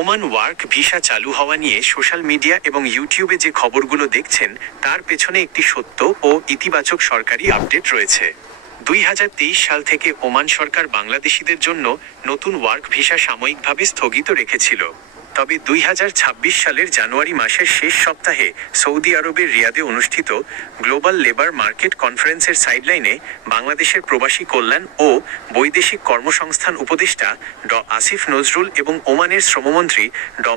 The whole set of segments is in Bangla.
ওমান ওয়ার্ক ভিসা চালু হওয়া নিয়ে সোশ্যাল মিডিয়া এবং ইউটিউবে যে খবরগুলো দেখছেন তার পেছনে একটি সত্য ও ইতিবাচক সরকারি আপডেট রয়েছে। 2023 সাল থেকে ওমান সরকার বাংলাদেশিদের জন্য নতুন ওয়ার্ক ভিসা সাময়িকভাবে স্থগিত রেখেছিল। তবে 2026 সালের জানুয়ারি মাসের শেষ সপ্তাহে সৌদি আরবের রিয়াদে অনুষ্ঠিত গ্লোবাল লেবার মার্কেট কনফারেন্সের সাইডলাইনে বাংলাদেশের প্রবাসী কল্যাণ ও বৈদেশিক কর্মসংস্থান উপদেষ্টা আসিফ নজরুল এবং ওমানের শ্রমমন্ত্রী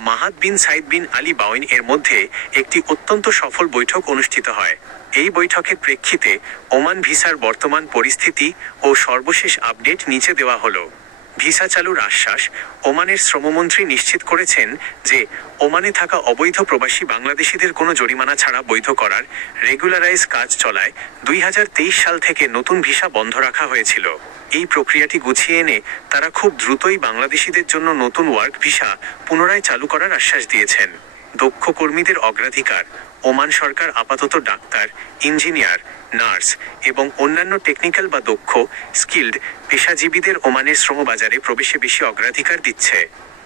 মাহাদ বিন সাইদ বিন আলী বাওয়াইন এর মধ্যে একটি অত্যন্ত সফল বৈঠক অনুষ্ঠিত হয়। এই বৈঠকের প্রেক্ষিতে ওমান ভিসার বর্তমান পরিস্থিতি ও সর্বশেষ আপডেট নিচে দেওয়া হলো। ভিসা চালুর আশ্বাস। ওমানের শ্রমমন্ত্রী নিশ্চিত করেছেন যে ওমানে থাকা অবৈধ প্রবাসী বাংলাদেশিদের কোনো জরিমানা ছাড়া বৈধ করার রেগুলারাইজ কাজ চলায় 2023 সাল থেকে নতুন ভিসা বন্ধ রাখা হয়েছিল। এই প্রক্রিয়াটি গুছিয়ে এনে তারা খুব দ্রুতই বাংলাদেশিদের জন্য নতুন ওয়ার্ক ভিসা পুনরায় চালু করার আশ্বাস দিয়েছেন। দক্ষ কর্মীদের অগ্রাধিকার। ওমান সরকার আপাতত ডাক্তার, ইঞ্জিনিয়ার, নার্স এবং অন্যান্য টেকনিক্যাল বা দক্ষ স্কিল্ড পেশাজীবীদের ওমানের শ্রমবাজারে প্রবেশে বেশি অগ্রাধিকার দিচ্ছে।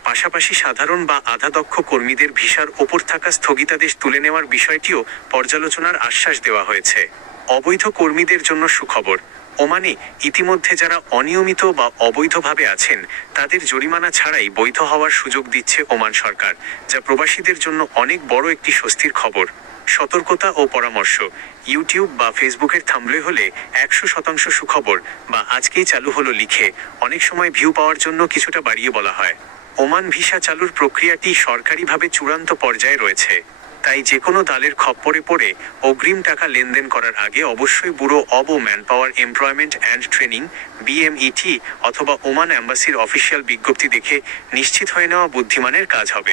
পাশাপাশি সাধারণ বা আধা দক্ষ কর্মীদের ভিসার ওপর থাকা স্থগিতাদেশ তুলে নেওয়ার বিষয়টিও পর্যালোচনার আশ্বাস দেওয়া হয়েছে। অবৈধ কর্মীদের জন্য সুখবর। ওমানে ইতিমধ্যে যারা অনিয়মিত বা অবৈধভাবে আছেন তাদের জরিমানা ছাড়াই বৈধ হওয়ার সুযোগ দিচ্ছে ওমান সরকার, যা প্রবাসীদের জন্য অনেক বড় একটি স্বস্তির খবর। সতর্কতা ও পরামর্শ। ইউটিউব বা ফেসবুকের থাম্বলে হলে 100% সুখবর বা আজকেই চালু হলো লিখে অনেক সময় ভিউ পাওয়ার জন্য কিছুটা বাড়িয়ে বলা হয়। ওমান ভিসা চালুর প্রক্রিয়াটি সরকারিভাবে চূড়ান্ত পর্যায়ে রয়েছে, তাই যে কোনো দলের খপ্পরে পড়ে অগ্রিম টাকা লেনদেন করার আগে অবশ্যই bureau of manpower employment and training BMET অথবা ওমান অ্যাম্বাসির অফিসিয়াল বিজ্ঞপ্তি দেখে নিশ্চিত হয়ে নেওয়া বুদ্ধিমানের কাজ হবে।